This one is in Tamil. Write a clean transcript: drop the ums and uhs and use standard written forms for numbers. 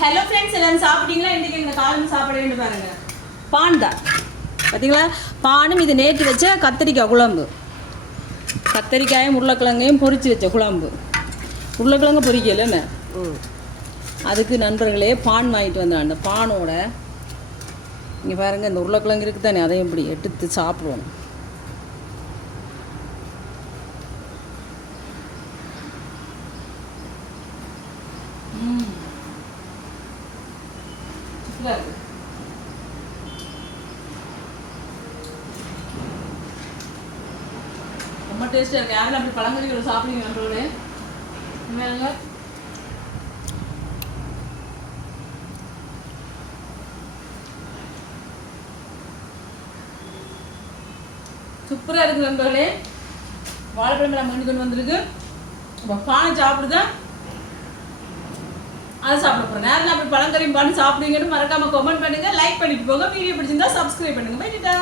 ஹலோ ஃப்ரெண்ட்ஸ், எல்லாரும் சாப்பிட்டீங்களா? இன்றைக்கி இந்த காலம் சாப்பிட வேண்டும் பாருங்க. பான் தான் பார்த்தீங்களா? பானும் இது நேற்று வச்ச கத்திரிக்காய் குழம்பு, கத்திரிக்காயும் உருளைக்கிழங்கையும் பொரித்து வச்ச குழம்பு. உருளைக்கிழங்கு பொரிக்கலைன்னு அதுக்கு நண்பர்களே பான் வாங்கிட்டு வந்தேன். அந்த பானோட இங்கே பாருங்கள், இந்த உருளைக்கிழங்கு இருக்குது தானே, அதையும் இப்படி எடுத்து சாப்பிடுவோம். ரொம்ப டேஸ்டாக இருக்குது. யாரும் அப்படி பழங்கறிகளை சாப்பிடுங்க நண்பர்களே. உண்மையாங்க சூப்பராக இருக்குது நண்பர்களே. வாழைப்பழம் எல்லாம் மீண்டு கொண்டு வந்திருக்கு. இப்போ பானை சாப்பிடுதான் அதை சாப்பிட போகிறேன். நேரம் அப்படி பழங்கறியும் பானு சாப்பிடுங்கன்னு மறக்காமல் கமெண்ட் பண்ணுங்கள், லைக் பண்ணிட்டு போங்க. வீடியோ பிடிச்சிருந்தா சப்ஸ்கிரைப் பண்ணுங்கள். போயிட்டா.